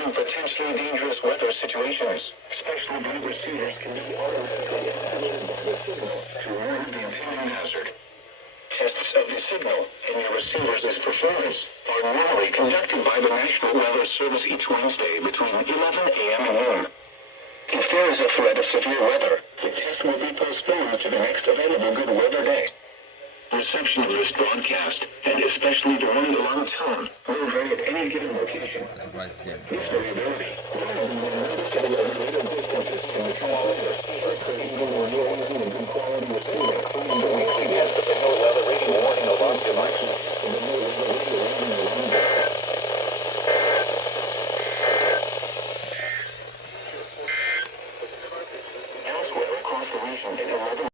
during potentially dangerous weather situations. Special blue receivers can be automatically activated by the signal to warn the impending hazard. Tests of the signal and your receiver's performance are normally conducted by the National Weather Service each Wednesday between 11 a.m. and noon. If there is a threat of severe weather, the test will be postponed to the next available good weather day. Reception of this broadcast, and especially the wind alarm tone, will vary at any given location. This variability will be noticed at elevated distances in the transmitter, creating a more noisy and good quality receiver, including the weekly test of the NOAA weather rating warning alarm devices and the NOAA weather rating alarm device. Elsewhere across the region in 11.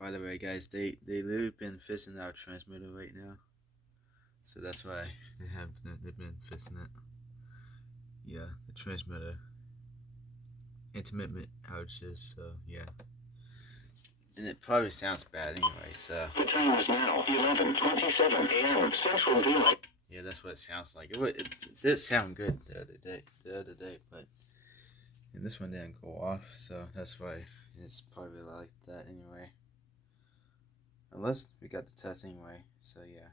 By the way, guys, they literally been fixing our transmitter right now, so that's why they've been fixing it. Yeah, the transmitter, intermittent outages. So yeah, and it probably sounds bad anyway. So the time is now 11:27 a.m. Central Daylight. Yeah, that's what it sounds like. It did sound good the other day, but and this one didn't go off, so that's why it's probably like that anyway. Unless we got the test anyway, so yeah.